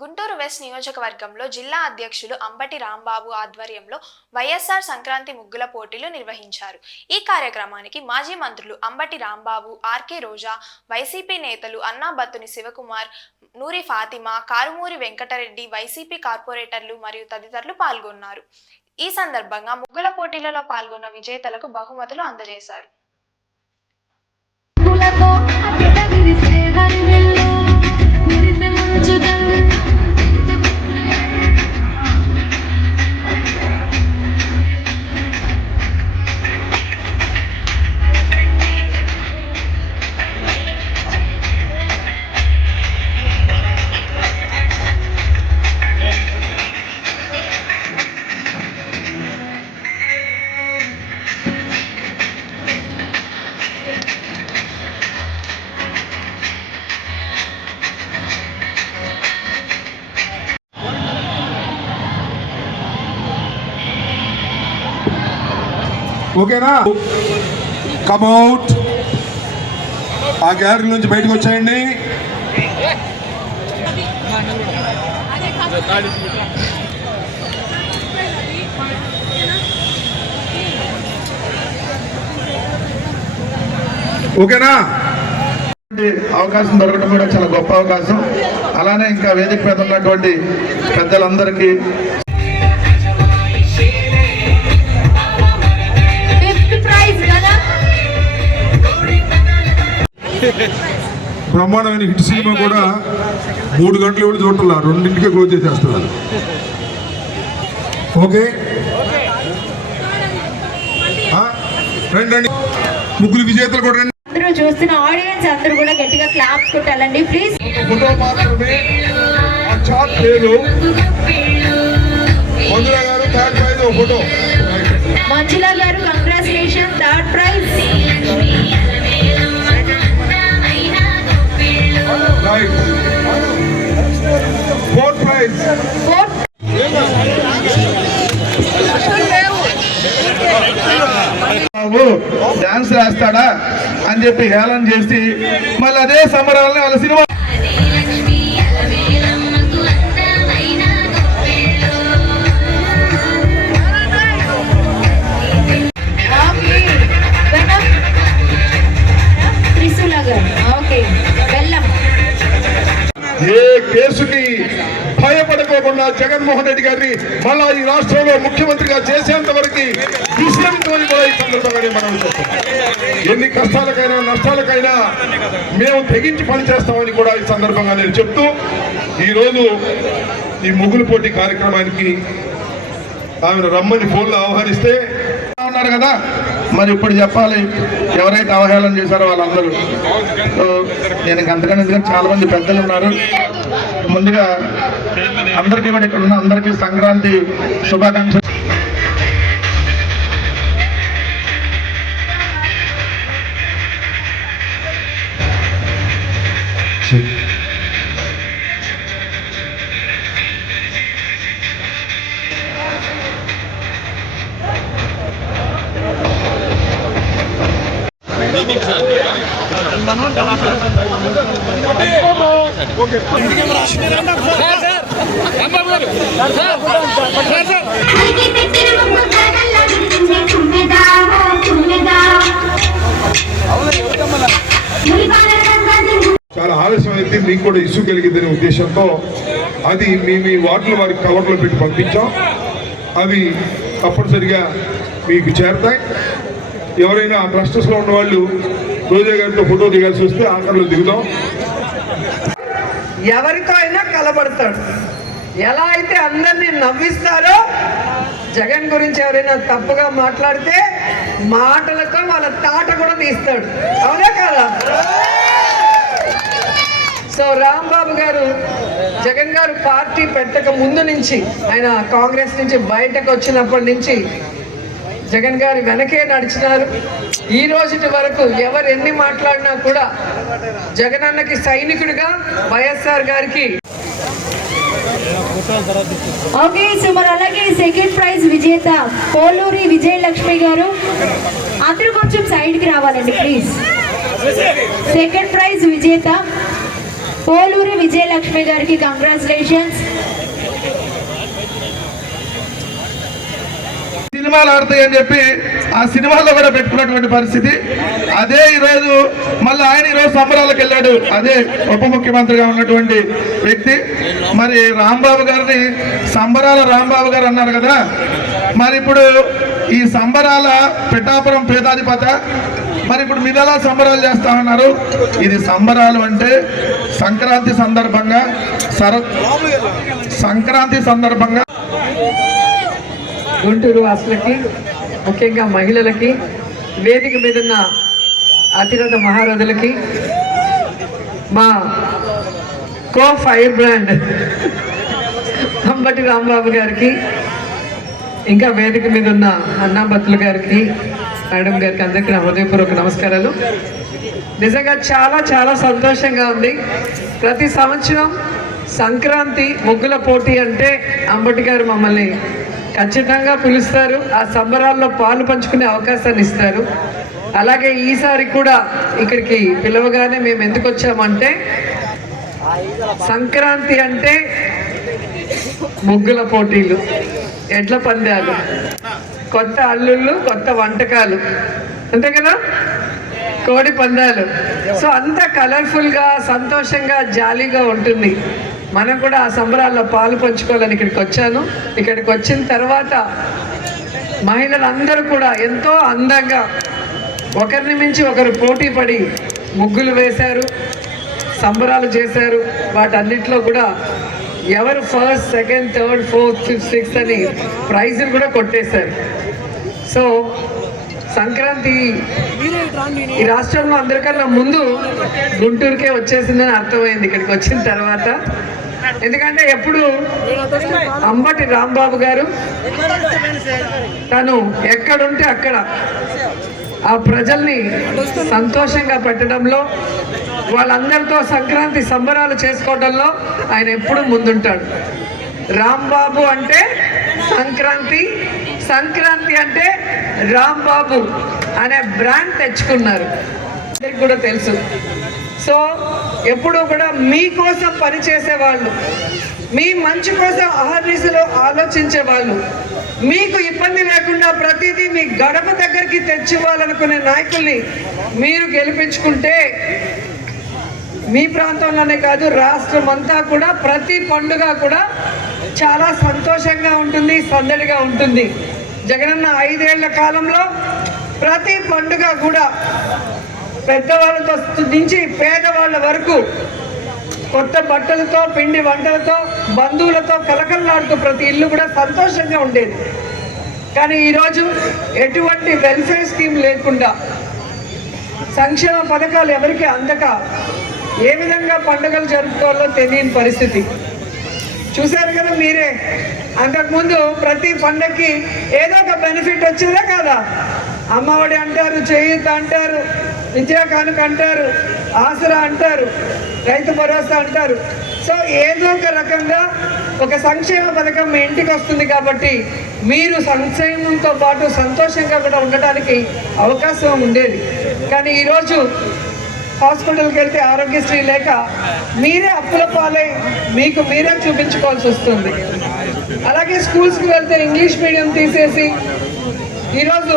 Guntur west నియోజకవర్గంలో జిల్లా అధ్యక్షులు అంబటి రాంబాబు ఆధ్వర్యంలో వైఎస్ఆర్ సంక్రాంతి ముగ్గుల పోటీలు నిర్వహించారు. ఈ కార్యక్రమానికి మాజీ మంత్రులు అంబటి రాంబాబు, ఆర్కే రోజా, వైసీపీ నేతలు అన్నా బత్తుని శివకుమార్, నూరి ఫాతిమా, కారుమూరి వెంకటరెడ్డి, వైసీపీ కార్పొరేటర్లు మరియు తదితరులు పాల్గొన్నారు. ఈ సందర్భంగా ముగ్గుల పోటీలలో పాల్గొన్న విజేతలకు బహుమతులు అందజేశారు. ఓకేనా? కమ్అట్. ఆ గ్యాలరీ నుంచి బయటకు వచ్చేయండి. ఓకేనా? అవకాశం దొరకడం కూడా చాలా గొప్ప అవకాశం. అలానే ఇంకా వేదిక మీద ఉన్నటువంటి పెద్దలందరికీ బ్రహ్మాండమైన హిట్ సినిమా కూడా 3 గంటలు కూడా చూడాల, 2ంటికే క్లోజ్ చేసేస్తున్నారు. ఓకే, రండి. ముగ్గురు విజేతలు కూడా రండి. అందరూ చూస్తున్న ఆడియన్స్ అందరూ కూడా గట్టిగా క్లాప్స్ కొట్టాలండి ప్లీజ్. ఫోటో మాత్రమే, ఆ చార్ట్ లేదు. మంజుల గారు third prize photo. Manjula garu congratulation, third prize. Right, fourth prize. Dance రాస్తాడా అని చెప్పి హేళన చేసి మళ్ళీ అదే సంబరాలని వాళ్ళ సినిమా ఏ కేసుకి భయపడకోకుండా జగన్మోహన్ రెడ్డి గారిని మళ్ళా ఈ రాష్ట్రంలో ముఖ్యమంత్రిగా చేసేంత వరకు విశ్రమించమని కూడా ఈ సందర్భంగానే మనం చెప్తాం. ఎన్ని కష్టాలకైనా నష్టాలకైనా మేము తెగించి పనిచేస్తామని కూడా ఈ సందర్భంగా నేను చెప్తూ, ఈరోజు ఈ ముగ్గులు పోటీ కార్యక్రమానికి ఆమెను రమ్మని ఫోన్లో ఆహ్వానిస్తే ఉన్నారు కదా, మరి ఇప్పుడు చెప్పాలి ఎవరైతే అవహేళన చేశారో వాళ్ళందరూ. నేను అంతకన్నా ఎందుకంటే చాలా మంది పెద్దలు ఉన్నారు. ముందుగా అందరికీ కూడా ఇక్కడ ఉన్న అందరికీ సంక్రాంతి శుభాకాంక్షలు. చాలా ఆలస్యం అయితే మీకు కూడా ఇష్యూ కలిగిందనే ఉద్దేశంతో అది మీ వార్డుల వారికి కవర్లో పెట్టి పంపించాం. అవి తప్పనిసరిగా మీకు చేరతాయి. ఎవరైనా ట్రస్టెస్లో ఉన్న వాళ్ళు రోజా గారితో ఫోటో దిగాల్సి వస్తే ఆఖరిలో దిగుదాం. ఎవరితో అయినా కలబడతాడు. ఎలా అయితే అందరినీ నవ్విస్తారో, జగన్ గురించి ఎవరైనా తప్పుగా మాట్లాడితే మాటలతో వాళ్ళ తాట కూడా తీస్తాడు. అవునా కదా? సో రాంబాబు గారు, జగన్ గారు పార్టీ పెట్టక ముందు నుంచి, ఆయన కాంగ్రెస్ నుంచి బయటకు వచ్చినప్పటి నుంచి జగన్ గారి వెనకే నడిచినారు. ఈ రోజుటి వరకు ఎవరు ఎన్ని మాట్లాడినా కూడా జగన్ అన్నకి సైనికుడిగా, వైఎస్ఆర్ గారికి. ఓకే, సో మరి అలాగే సెకండ్ ప్రైజ్ విజేత పోలూరి విజయలక్ష్మి గారు, అందరూ కొంచెం సైడ్కి రావాలండి ప్లీజ్. సెకండ్ ప్రైజ్ విజేత పోలూరి విజయలక్ష్మి గారికి కంగ్రాచులేషన్స్. సినిమాలు ఆడతాయని చెప్పి ఆ సినిమాలో కూడా పెట్టుకున్నటువంటి పరిస్థితి. అదే ఈరోజు మళ్ళీ ఆయన ఈరోజు సంబరాలకు వెళ్ళాడు. అదే ఉప ముఖ్యమంత్రిగా ఉన్నటువంటి వ్యక్తి. మరి రాంబాబు గారిని సంబరాల రాంబాబు గారు అన్నారు కదా, మరి ఇప్పుడు ఈ సంబరాల పిఠాపురం పేదాధిపత, మరి ఇప్పుడు మీరు ఎలా సంబరాలు చేస్తా ఉన్నారు? ఇది సంబరాలు అంటే సంక్రాంతి సందర్భంగా గుంటూరు వాసులకి, ముఖ్యంగా మహిళలకి, వేదిక మీద ఉన్న అతిరథ మహారథులకి, మా కో ఫైర్ బ్రాండ్ అంబటి రాంబాబు గారికి, ఇంకా వేదిక మీద ఉన్న అన్నాబత్తుల గారికి, మేడం గారికి, అందరికీ నా హృదయపూర్వక నమస్కారాలు. నిజంగా చాలా చాలా సంతోషంగా ఉంది. ప్రతి సంవత్సరం సంక్రాంతి ముగ్గుల పోటీ అంటే అంబటి గారు మమ్మల్ని ఖచ్చితంగా పిలుస్తారు, ఆ సంబరాల్లో పాలు పంచుకునే అవకాశాన్ని ఇస్తారు. అలాగే ఈసారి కూడా ఇక్కడికి పిలవగానే మేము ఎందుకు వచ్చామంటే, సంక్రాంతి అంటే ముగ్గుల పోటీలు, ఎడ్ల పందాలు, కొత్త అల్లుళ్ళు, కొత్త వంటకాలు, అంతే కదా, కోడి పందాలు. సో అంత కలర్ఫుల్గా, సంతోషంగా, జాలీగా ఉంటుంది. మనం కూడా ఆ సంబరాల్లో పాలు పంచుకోవాలని ఇక్కడికి వచ్చాను. ఇక్కడికి వచ్చిన తర్వాత మహిళలందరూ కూడా ఎంతో అందంగా ఒకరిని మించి ఒకరు పోటీ పడి ముగ్గులు వేశారు, సంబరాలు చేశారు. వాటన్నిటిలో కూడా ఎవరు first, second, third, fourth, fifth, sixth అని ప్రైజులు కూడా కొట్టేశారు. సో సంక్రాంతి ఈ రాష్ట్రంలో అందరికన్నా ముందు గుంటూరుకే వచ్చేసిందని అర్థమైంది ఇక్కడికి వచ్చిన తర్వాత. ఎందుకంటే ఎప్పుడు అంబటి రాంబాబు గారు తను ఎక్కడుంటే అక్కడ ఆ ప్రజల్ని సంతోషంగా పెట్టడంలో, వాళ్ళందరితో సంక్రాంతి సంబరాలు చేసుకోవడంలో ఆయన ఎప్పుడు ముందుంటాడు. రాంబాబు అంటే సంక్రాంతి, సంక్రాంతి అంటే రాంబాబు అనే బ్రాండ్ తెచ్చుకున్నారు, అందరికి కూడా తెలుసు. సో ఎప్పుడూ కూడా మీకోసం పనిచేసేవాళ్ళు, మీ మంచి కోసం అహర్నిశలో ఆలోచించే వాళ్ళు, మీకు ఇబ్బంది లేకుండా ప్రతిదీ మీ గడప దగ్గరికి తెచ్చివ్వాలనుకునే నాయకుల్ని మీరు గెలిపించుకుంటే మీ ప్రాంతంలోనే కాదు, రాష్ట్రం అంతా కూడా ప్రతి పండుగ కూడా చాలా సంతోషంగా ఉంటుంది, సందడిగా ఉంటుంది. జగనన్న 5 ఏళ్ల కాలంలో ప్రతి పండుగ కూడా పెద్దవాళ్ళతో నుంచి పేదవాళ్ళ వరకు కొత్త బట్టలతో, పిండి వంటలతో, బంధువులతో కలకలలాడుతూ ప్రతి ఇల్లు కూడా సంతోషంగా ఉండేది. కానీ ఈరోజు ఎటువంటి వెల్ఫేర్ స్కీమ్ లేకుండా, సంక్షేమ పథకాలు ఎవరికి అందక ఏ విధంగా పండుగలు జరుపుకోవాలో తెలియని పరిస్థితి చూశారు కదా మీరే. అంతకుముందు ప్రతి పండగకి ఏదో ఒక బెనిఫిట్ వచ్చేదా కాదా? అమ్మఒడి అంటారు, చేయూత అంటారు, విద్యా కానుక అంటారు, ఆసరా అంటారు, రైతు భరోసా అంటారు. సో ఏదో ఒక రకంగా ఒక సంక్షేమ పథకం మీ ఇంటికి వస్తుంది కాబట్టి మీరు సంక్షేమంతో పాటు సంతోషంగా కూడా ఉండటానికి అవకాశం ఉండేది. కానీ ఈరోజు హాస్పిటల్కి వెళ్తే ఆరోగ్యశ్రీ లేక మీరే అప్పుల పాలై మీకు మీరే చూపించుకోవాల్సి వస్తుంది. అలాగే స్కూల్స్కి వెళ్తే ఇంగ్లీష్ మీడియం తీసేసి ఈరోజు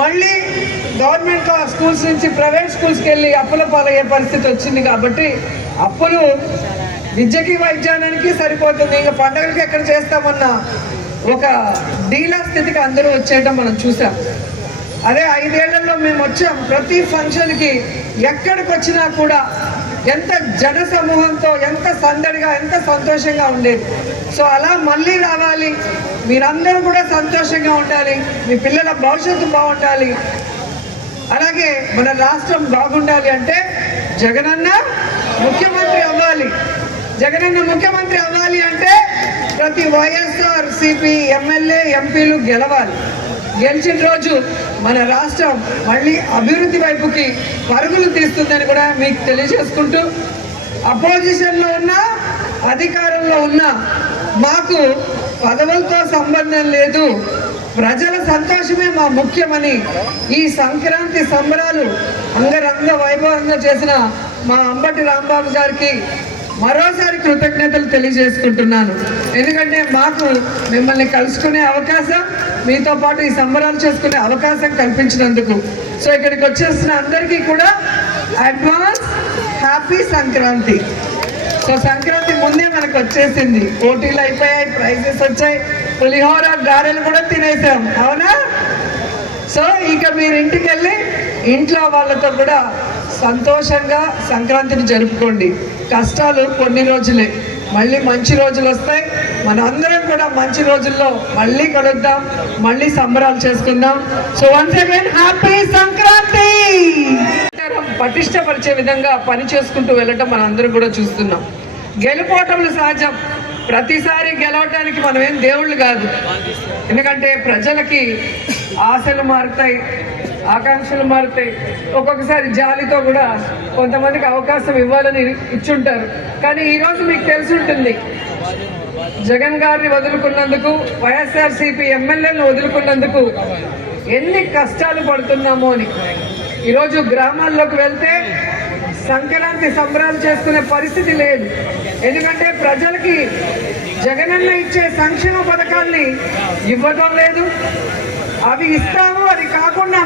మళ్ళీ గవర్నమెంట్ స్కూల్స్ నుంచి ప్రైవేట్ స్కూల్స్కి వెళ్ళి అప్పుల పాలయ్యే పరిస్థితి వచ్చింది. కాబట్టి అప్పులు విద్యకి, వైద్యానికి సరిపోతుంది, ఇంకా పండుగలకి ఎక్కడ చేస్తామన్న ఒక డీలా స్థితికి అందరూ వచ్చేయడం మనం చూసాం. అదే 5 ఏళ్లలో మేము వచ్చాం. ప్రతి ఫంక్షన్కి ఎక్కడికి వచ్చినా కూడా ఎంత జన సమూహంతో, ఎంత సందడిగా, ఎంత సంతోషంగా ఉండేది. సో అలా మళ్ళీ రావాలి, మీరందరూ కూడా సంతోషంగా ఉండాలి, మీ పిల్లల భవిష్యత్తు బాగుండాలి, అలాగే మన రాష్ట్రం బాగుండాలి అంటే జగనన్న ముఖ్యమంత్రి అవ్వాలి. జగనన్న ముఖ్యమంత్రి అవ్వాలి అంటే ప్రతి వైఎస్ఆర్సీపీ ఎమ్మెల్యే, ఎంపీలు గెలవాలి. గెలిచిన రోజు మన రాష్ట్రం మళ్ళీ అభివృద్ధి వైపుకి పరుగులు తీస్తుందని కూడా మీకు తెలియజేసుకుంటూ, అపోజిషన్లో ఉన్న, అధికారంలో ఉన్న మాకు పదవులతో సంబంధం లేదు, ప్రజల సంతోషమే మా ముఖ్యమని ఈ సంక్రాంతి సంబరాలు అంగరంగ వైభవంగా చేసిన మా అంబటి రాంబాబు గారికి మరోసారి కృతజ్ఞతలు తెలియజేసుకుంటున్నాను. ఎందుకంటే మాకు మిమ్మల్ని కలుసుకునే అవకాశం, మీతో పాటు ఈ సంబరాలు చేసుకునే అవకాశం కల్పించినందుకు. సో ఇక్కడికి వచ్చేసిన అందరికీ కూడా advance happy Sankranti. So Sankranti ముందే మనకు వచ్చేసింది, పోటీలు అయిపోయాయి, ప్రైజెస్ వచ్చాయి, పులిహోర గారెలు కూడా తినేసాం, అవునా? సో ఇక మీరు ఇంటికి వెళ్ళి ఇంట్లో వాళ్ళతో కూడా సంతోషంగా సంక్రాంతిని జరుపుకోండి. కష్టాలు కొన్ని రోజులే, మళ్ళీ మంచి రోజులు వస్తాయి. మన అందరం కూడా మంచి రోజుల్లో మళ్ళీ కలుద్దాం, మళ్ళీ సంబరాలు చేసుకుందాం. So once again happy Sankranti. పటిష్టపరిచే విధంగా పని చేసుకుంటూ వెళ్ళటం మనం అందరం కూడా చూస్తున్నాం. గెలుపోవటంలో సహజం, ప్రతిసారి గెలవటానికి మనం ఏం దేవుళ్ళు కాదు. ఎందుకంటే ప్రజలకి ఆశలు మారుతాయి, ఆకాంక్షలు మారుతాయి. ఒక్కొక్కసారి జాలితో కూడా కొంతమందికి అవకాశం ఇవ్వాలని ఇచ్చుంటారు. కానీ ఈరోజు మీకు తెలిసి ఉంటుంది, జగన్ గారిని వదులుకున్నందుకు, వైఎస్ఆర్సీపీ ఎమ్మెల్యేలను వదులుకున్నందుకు ఎన్ని కష్టాలు పడుతున్నామో అని. ఈరోజు గ్రామాల్లోకి వెళ్తే సంక్రాంతి సంబరాలు చేసుకునే పరిస్థితి లేదు. ఎందుకంటే ప్రజలకి జగనన్న ఇచ్చే సంక్షేమ పథకాల్ని ఇవ్వడం లేదు. అవి ఇస్తాము, అది కాకుండా